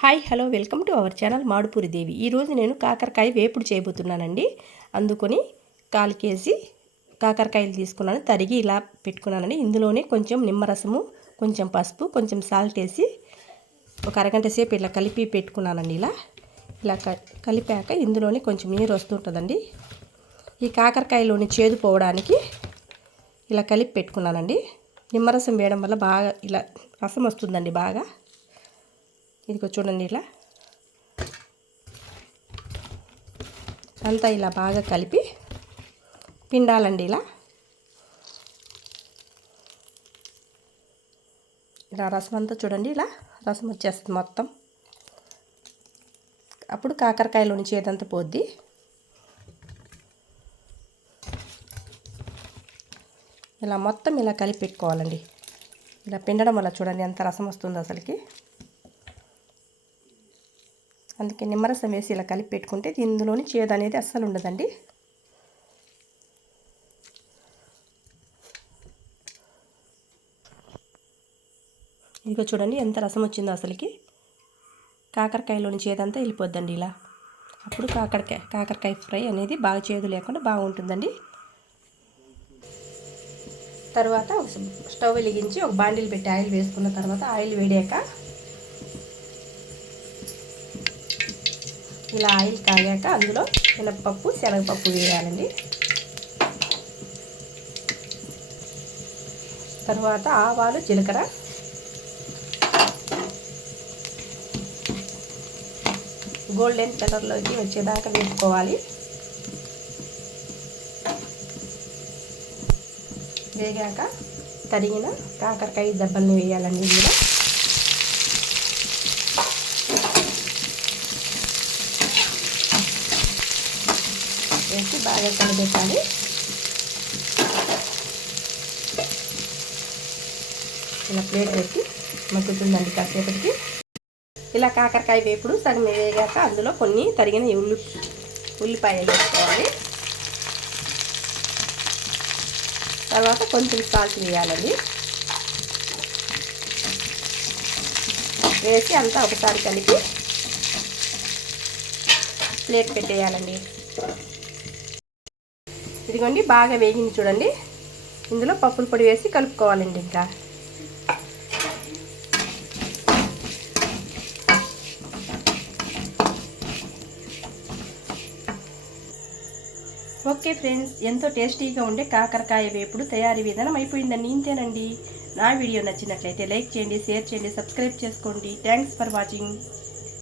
Hi hello welcome to our channel Madupuri Devi. ఈరోజు నేను కాకరకాయ వేపుడు చేయబోతున్నానండి. అందుకొని 1/4 కేజీ కాకరకాయలు తీసుకున్నాను, తరిగి ఇలా పెట్టుకున్నానండి. ఇందులోనే కొంచెం నిమ్మరసము, కొంచెం పసుపు, కొంచెం సాల్ట్ వేసి ఒక అరగంట సేపు ఇలా కలిపి పెట్టుకున్నానండి. ఇలా కలిపాక ఇందులోనే కొంచెం నీరు వస్తుంటుందండి. ఈ కాకరకాయలోని చేదు పోవడానికి ఇలా కలిపి పెట్టుకున్నానండి. నిమ్మరసం వేయడం వల్ల బాగా ఇలా రసం వస్తుందండి. బాగా ఇదిగో చూడండి, ఇలా అంతా ఇలా బాగా కలిపి పిండాలండి. ఇలా రసం అంతా చూడండి, ఇలా రసం వచ్చేస్తుంది మొత్తం. అప్పుడు కాకరకాయలోని చేదంతా పోద్ది. ఇలా మొత్తం ఇలా కలిపి పెట్టుకోవాలండి. ఇలా పిండడం వల్ల చూడండి ఎంత రసం వస్తుందో అసలుకి. అందుకే నిమ్మరసం వేసి ఇలా కలిపి పెట్టుకుంటే ఇందులోని చేదు అనేది అస్సలు ఉండదండి. ఇదిగో చూడండి ఎంత రసం వచ్చిందో అసలుకి. కాకరకాయలోని చేదంతా వెళ్ళిపోద్దండి ఇలా. అప్పుడు కాకరకాయ ఫ్రై అనేది బాగా చేదు లేకుండా బాగుంటుందండి. తర్వాత స్టవ్ వెలిగించి ఒక బాండిల్ పెట్టి ఆయిల్ వేసుకున్న తర్వాత ఆయిల్ వేడాక ఇలా ఆయిల్ కాగాక అందులో మినపప్పు, శనగపప్పు వేయాలండి. తర్వాత ఆవాలు, జీలకర్ర, గోల్డెన్ కలర్లోకి వచ్చేదాకా వేపుకోవాలి. వేగాక తరిగిన కాకరకాయ దెబ్బల్ని వేయాలండి. ఇందులో వేసి బాగా కలిపెట్టాలి. ఇలా ప్లేట్ పెట్టి మగ్గుతుందండి కాసేపటికి. ఇలా కాకరకాయ వేపుడు సగం వేగాక అందులో కొన్ని తరిగిన ఉల్లిపాయలు వేసుకోవాలి. తర్వాత కొంచెం సాల్ట్ వేయాలండి. వేసి అంతా ఒకసారి కలిపి ప్లేట్ పెట్టేయాలండి. ఇదిగోండి బాగా వేగింది చూడండి. ఇందులో పప్పుల పొడి వేసి కలుపుకోవాలండి. ఇంకా ఓకే ఫ్రెండ్స్, ఎంతో టేస్టీగా ఉండే కాకరకాయ వేపుడు తయారీ విధానం అయిపోయిందండి. ఇంతేనండి. నా వీడియో నచ్చినట్లయితే లైక్ చేయండి, షేర్ చేయండి, సబ్స్క్రైబ్ చేసుకోండి. Thanks for watching.